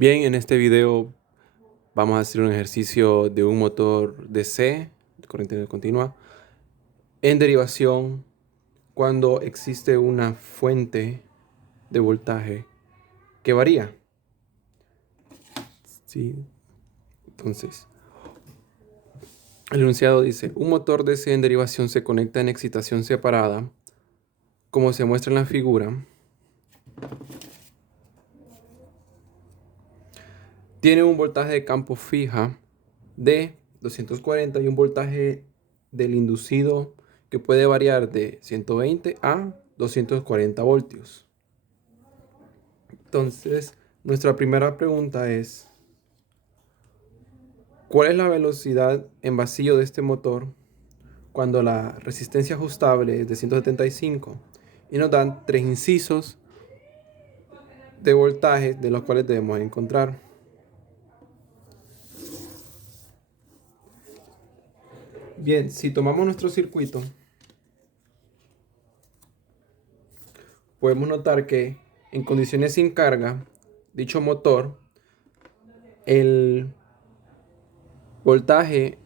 Bien, en este video vamos a hacer un ejercicio de un motor DC, de corriente continua, en derivación cuando existe una fuente de voltaje que varía. Sí. Entonces, el enunciado dice, un motor DC en derivación se conecta en excitación separada, como se muestra en la figura. Tiene un voltaje de campo fija de 240 y un voltaje del inducido que puede variar de 120 a 240 voltios. Entonces, nuestra primera pregunta es, ¿cuál es la velocidad en vacío de este motor cuando la resistencia ajustable es de 175? Y nos dan tres incisos de voltaje de los cuales debemos encontrar. Bien, si tomamos nuestro circuito, podemos notar que en condiciones sin carga, dicho motor, el voltaje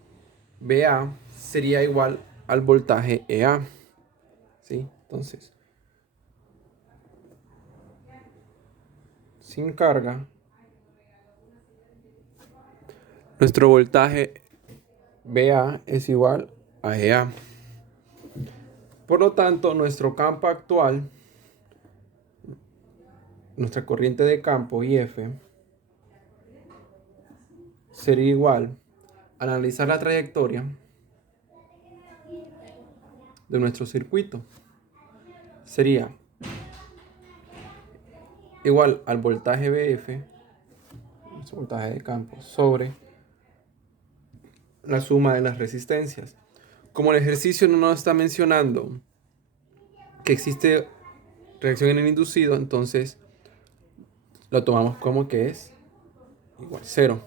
VA sería igual al voltaje EA. ¿Sí? Entonces, sin carga, nuestro voltaje VA es igual a EA. Por lo tanto, nuestro campo actual, nuestra corriente de campo IF, sería igual a analizar la trayectoria de nuestro circuito. Sería igual al voltaje VF, nuestro voltaje de campo, sobre la suma de las resistencias. Como el ejercicio no nos está mencionando que existe reacción en el inducido, entonces lo tomamos como que es igual 0.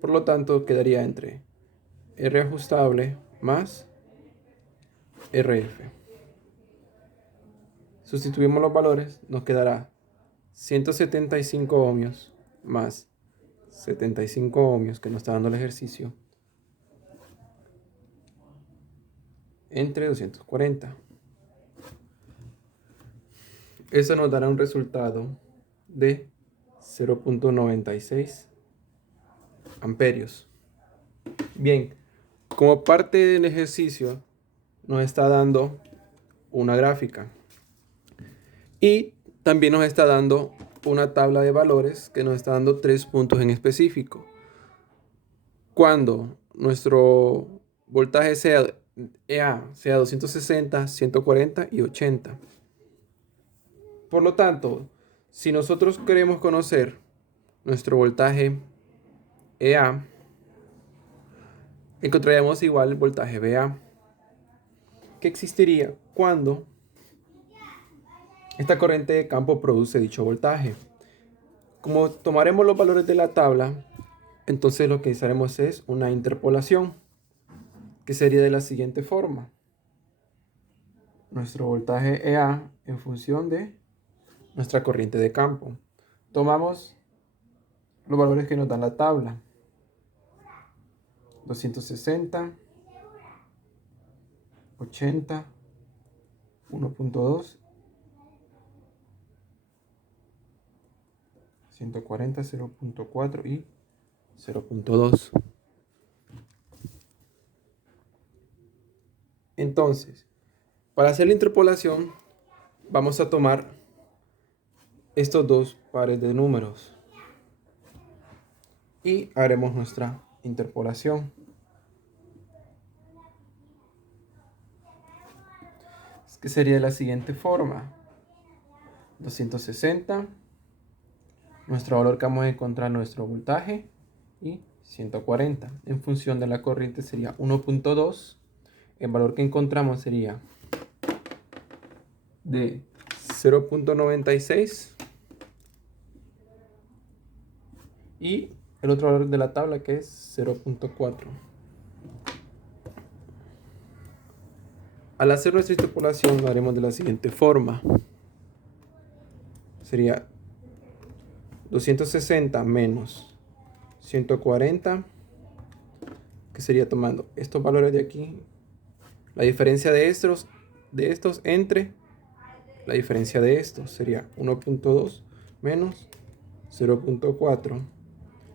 Por lo tanto, quedaría entre R ajustable más RF. Sustituimos los valores, nos quedará 175 ohmios más 75 ohmios que nos está dando el ejercicio entre 240. Eso nos dará un resultado de 0.96 amperios. Bien, como parte del ejercicio nos está dando una gráfica y también nos está dando una tabla de valores que nos está dando 3 puntos en específico. Cuando nuestro voltaje sea EA sea 260, 140 y 80. Por lo tanto, si nosotros queremos conocer nuestro voltaje EA, encontraríamos igual el voltaje VA, que existiría cuando esta corriente de campo produce dicho voltaje. Como tomaremos los valores de la tabla, entonces lo que haremos es una interpolación, que sería de la siguiente forma. Nuestro voltaje EA en función de nuestra corriente de campo. Tomamos los valores que nos dan la tabla. 260, 80, 1.2, 140, 0.4 y 0.2. Entonces, para hacer la interpolación, vamos a tomar estos dos pares de números y haremos nuestra interpolación. Que sería de la siguiente forma. 260, nuestro valor que vamos a encontrar, nuestro voltaje, y 140. En función de la corriente sería 1.2. El valor que encontramos sería de 0.96 y el otro valor de la tabla que es 0.4. Al hacer nuestra interpolación lo haremos de la siguiente forma. Sería 260 menos 140, que sería tomando estos valores de aquí, la diferencia de estos entre la diferencia de estos sería 1.2 menos 0.4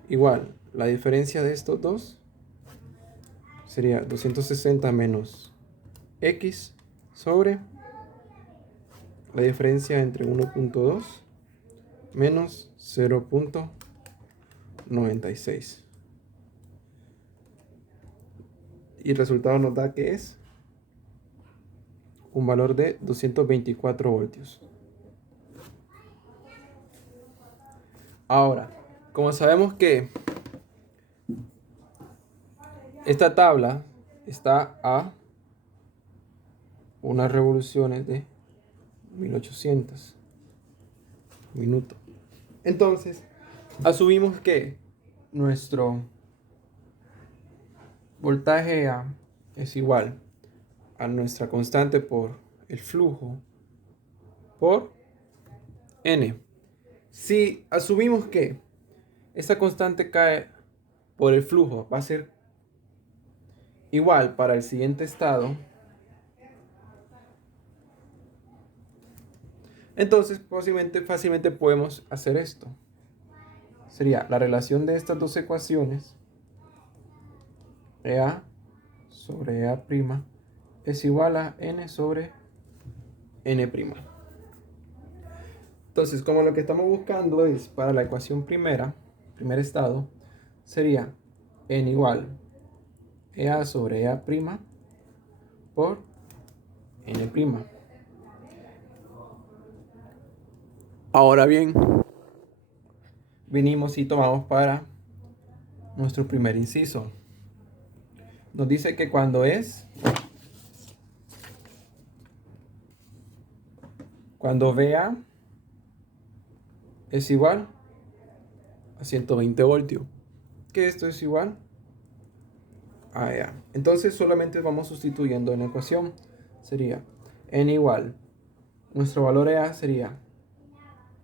igual la diferencia de estos dos sería 260 menos x sobre la diferencia entre 1.2 menos 0.96. Y el resultado nos da que es un valor de 224 voltios. Ahora, como sabemos que esta tabla está a unas revoluciones de 1800 minutos, entonces asumimos que nuestro voltaje A es igual a nuestra constante por el flujo por N. Si asumimos que esta constante cae por el flujo va a ser igual para el siguiente estado, entonces fácilmente podemos hacer esto. Sería la relación de estas dos ecuaciones, EA sobre EA' es igual a N sobre N'. Entonces, como lo que estamos buscando es para la ecuación primer estado, sería N igual EA sobre EA' por N'. Ahora bien, venimos y tomamos para nuestro primer inciso. Nos dice que cuando VA es igual a 120 voltios, que esto es igual a EA. Entonces solamente vamos sustituyendo en la ecuación. Sería N igual, nuestro valor EA sería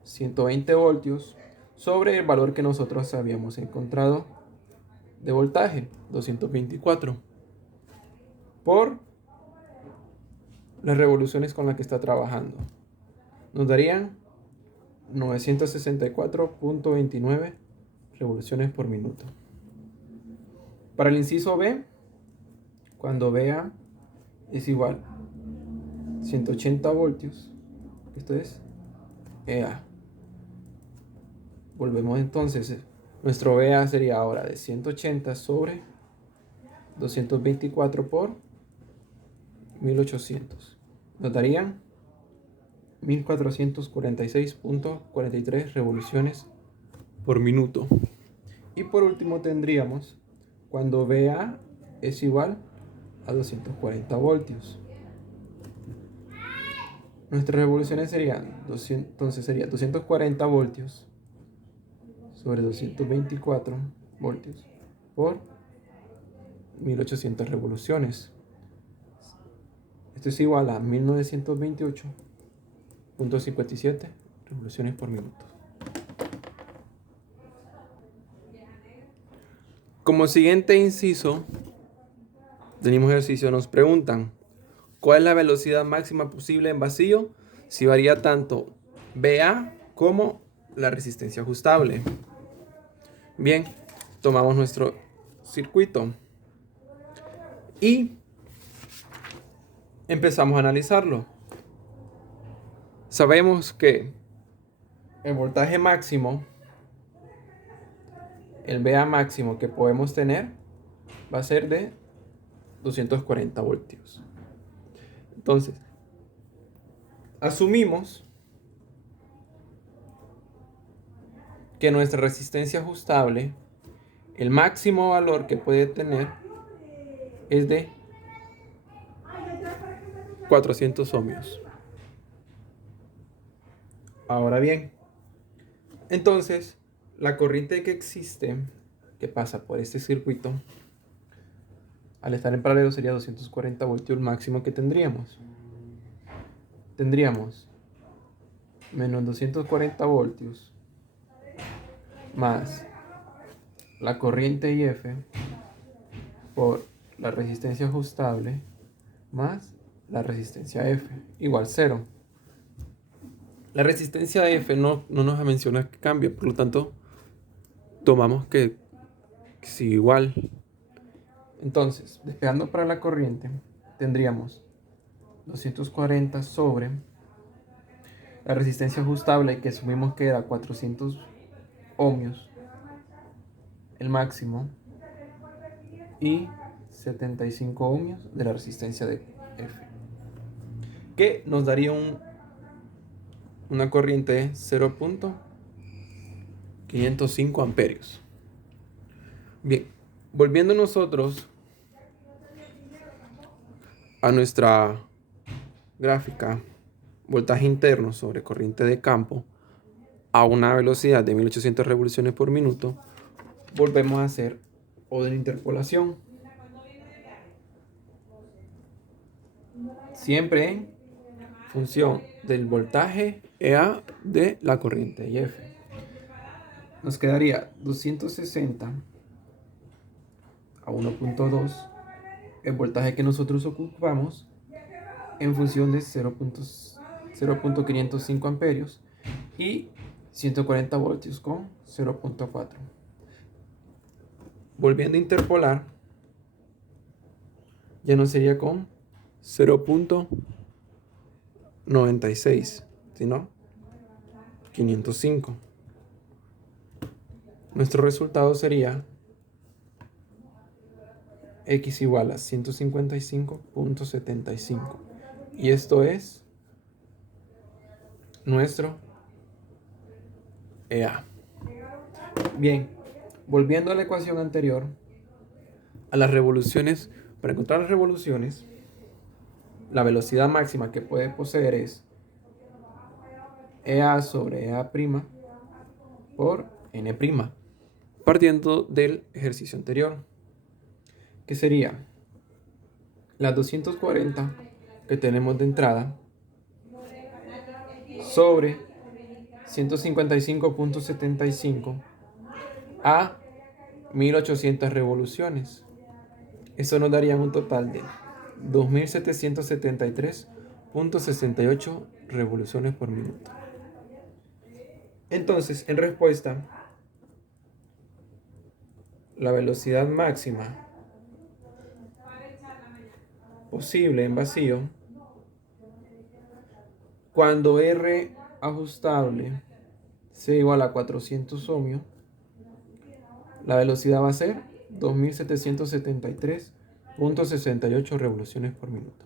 120 voltios sobre el valor que nosotros habíamos encontrado de voltaje, 224, por las revoluciones con las que está trabajando. Nos darían 964.29 revoluciones por minuto. Para el inciso B, cuando VA es igual a 180 voltios, esto es EA. Volvemos entonces, nuestro VA sería ahora de 180 sobre 224 por 1800. Nos darían 1446.43 revoluciones por minuto. Y por último tendríamos cuando VA es igual a 240 voltios. Nuestras revoluciones serían 240 voltios sobre 224 voltios por 1800 revoluciones. Esto es igual a 1928.57 revoluciones por minuto. Como siguiente inciso, tenemos ejercicio, nos preguntan ¿cuál es la velocidad máxima posible en vacío si varía tanto VA como la resistencia ajustable? Bien, tomamos nuestro circuito y empezamos a analizarlo. Sabemos que el voltaje máximo, el VA máximo que podemos tener va a ser de 240 voltios. Entonces, asumimos que nuestra resistencia ajustable, el máximo valor que puede tener es de 400 ohmios. Ahora bien, entonces, la corriente que existe, que pasa por este circuito, al estar en paralelo sería 240 voltios el máximo que tendríamos. Tendríamos menos 240 voltios más la corriente IF por la resistencia ajustable más la resistencia F igual 0. La resistencia F no nos menciona que cambia, por lo tanto tomamos que sigue igual. Entonces, despejando para la corriente, tendríamos 240 sobre la resistencia ajustable, que asumimos que era 400 ohmios, el máximo, y 75 ohmios de la resistencia de F, que nos daría una corriente de 0.505 amperios. Bien, volviendo nosotros a nuestra gráfica, voltaje interno sobre corriente de campo a una velocidad de 1800 revoluciones por minuto, volvemos a hacer orden de interpolación. Siempre en función del voltaje EA de la corriente IF. Nos quedaría 260 a 1.2, el voltaje que nosotros ocupamos, en función de 0.505 amperios y 140 voltios con 0.4. Volviendo a interpolar, ya no sería con 0.96, sino 505. Nuestro resultado sería X igual a 155.75. Y esto es nuestro EA. Bien, volviendo a la ecuación anterior, a las revoluciones, para encontrar las revoluciones, la velocidad máxima que puede poseer es EA sobre EA' por N', partiendo del ejercicio anterior, que sería las 240 que tenemos de entrada sobre 155.75 a 1800 revoluciones. Eso nos daría un total de 2773.68 revoluciones por minuto. Entonces, en respuesta, la velocidad máxima posible en vacío, cuando R ajustable sea igual a 400 ohmios, la velocidad va a ser 2773.68 revoluciones por minuto.